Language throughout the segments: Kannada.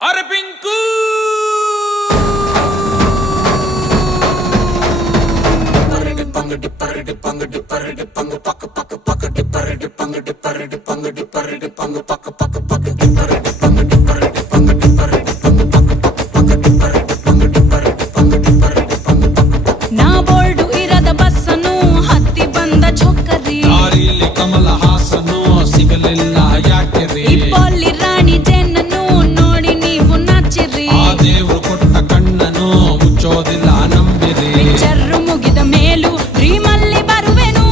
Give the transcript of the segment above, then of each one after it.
अरे पिंकू ना बोर्डु इರದ ಬಸ್ಸನು ಹತ್ತಿ ಬಂದ ಛೊಕ್ಕರಿ ದಾರಿಲಿ ಕಮಲ ಹಾಸನು ಸಿಗಲಿಲ್ಲ ಯಾಕೆರಿ ಇಪ್ಪಲ್ಲಿ ರಾಣಿ ಜೇನನ್ನು ನೋಡಿ ನೀವು ನಾಚಿರಿ ಆ ದೇವರು ಕೊಟ್ಟ ಕಣ್ಣನು ಮುಚ್ಚೋದಿಲ್ಲ ನಂಬಿರಿ ಪಿಕ್ಚರ್ ಮುಗಿದ ಮೇಲೂ ಡ್ರೀಮ್ ಅಲ್ಲಿ ಬರುವೆನು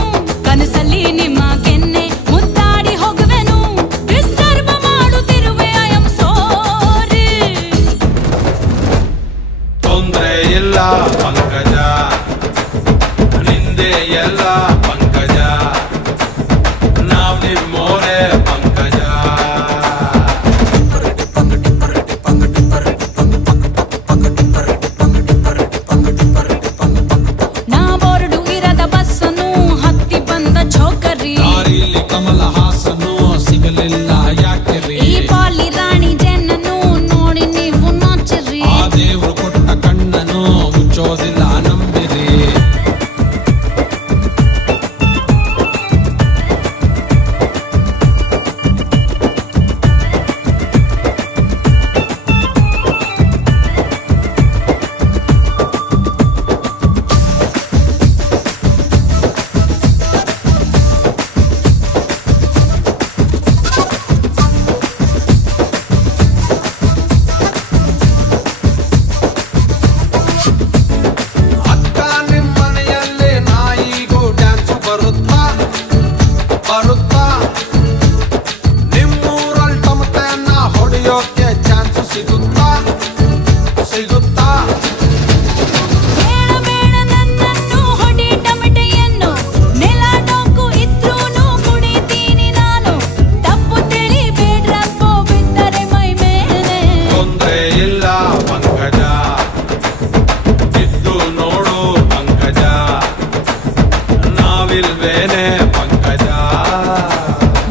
ಕನಸಲ್ಲಿ ನಿಮ್ಮ ಕೆನ್ನೆ ಮುದ್ದಾಡಿ ಹೋಗುವೆನು ಡಿಸ್ಟರ್ಬ್ ಮಾಡುತ್ತಿರುವೆ ಐ ಆಮ್ ಸಾರಿ ತೊಂದ್ರೆ ಇಲ್ಲ ಪಂಕಜ ನಿಂದೆ ಎಲ್ಲ ಪಂಕಜ ನಾವ್ ನಿಮ್ಮೋರೆ ಪಂಕಜ ನಾ ಬೋರ್ಡು ಇರದ ಬಸ್ಸನು ಹತ್ತಿ ಬಂದ ಛೋಕರಿ ದಾರಿಲಿ ಕಮಲ ಹಾಸನು ಸಿಗಲಿಲ್ಲ ಯಾಕೆರಿ ಈ ಪಾಲಿ ರಾಣಿ ಜೇನನ್ನು ನೋಡಿ ನೀವು ನಾಚಿರಿ ಆ ದೇವರು ಕೊಟ್ಟ ಕಣ್ಣನು ಮುಚ್ಚೋದಿಲ್ಲ ನಂಬಿರಿ ಅಕ್ಕ ನಿಮ್ಮನೆಯಲ್ಲಿ ನಾಯಿಗೂ ಡ್ಯಾನ್ಸ್ ಬರುತ್ತಾ ಬರುತ್ತಾ ನಿಮ್ಮೂರಲ್ಲಿ ತಮಟೆಯನ್ನ ಹೊಡೆಯೋಕೆ ಚಾನ್ಸ್ ಸಿಗುತ್ತಾ ಸಿಗುತ್ತಾ ಬೇಡ ಬೇಡ ನನ್ನನ್ನು ಹೊಡಿ ಟಮಟೆಯನ್ನು ನೆಲ ಡೊಂಕು ಇದ್ರೂನು ಕುಡಿತೀನಿ ನಾನು ತಪ್ಪು ತಿಳಿಬೇಡ್ರಪ್ಪೋ ಬಿದ್ದರೆ ಮೈ ಮೇಲೆ ತೊಂದ್ರೆ ಇಲ್ಲ ಪಂಕಜ ಇದ್ದು ನೋಡು ಪಂಕಜ ನಾವಿಲ್ವೇನೆ ಪಂಕಜ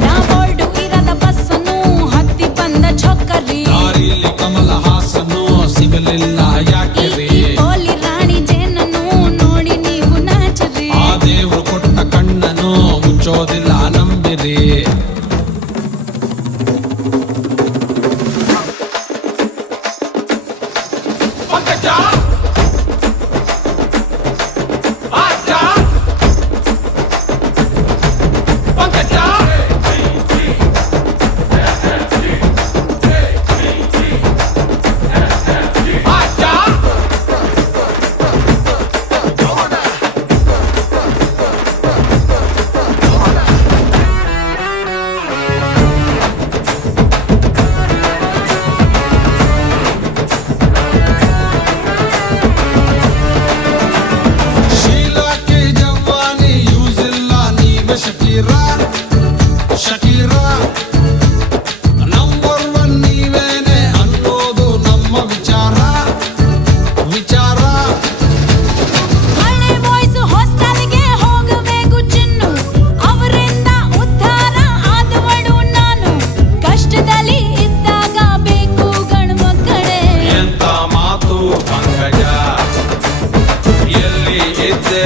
ನಾ ಬೋರ್ಡು ಇರದ ಬಸ್ಸನ್ನು ಹತ್ತಿ ಬಂದ ಛೊಕ್ಕರಿ ದಾರಿಲಿ ಕಮಲ ಹಾಸನು ಸಿಗಲಿಲ್ಲ ಯಾಕೆರಿ ಈ ಪೋಲಿ ರಾಣಿ ಜೇನನ್ನು ನೋಡಿ ನೀವು ನಾಚರಿ ಆ ದೇವರು ಕೊಟ್ಟ ಕಣ್ಣನು ಮುಚ್ಚೋದಿಲ್ಲ ನಂಬಿರಿ ಪಂಕಜ ಆಚ ಪಂಕಜ ಆಚ ಶೀಲಾಕ್ಕೆ ಜವಾನಿ ಯೂಸ್ ಇಲ್ಲ ನೀವೇ ಶಕೀರಾ ಶಕೀರಾ ನಂಬರ್ ಒನ್ ನೀವೇನೆ ಅನ್ನೋದು ನಮ್ಮ ವಿಚಾರ ವಿಚಾರ ಹಳೆ ಬಾಯ್ಸ್ ಹಾಸ್ಟೆಲ್ಗೆ ಹೋಗಬೇಕು ಚಿನ್ನು ಅವರಿಂದ ಉದ್ಧಾರ ಆದವಳು ನಾನು ಕಷ್ಟದಲ್ಲಿ ಇದ್ದಾಗ ಬೇಕು ಗಂಡು ಮಕ್ಕಳೇ ಎಂತ ಮಾತು ಪಂಕಜ ಎಲ್ಲಿ ಇದ್ದೆ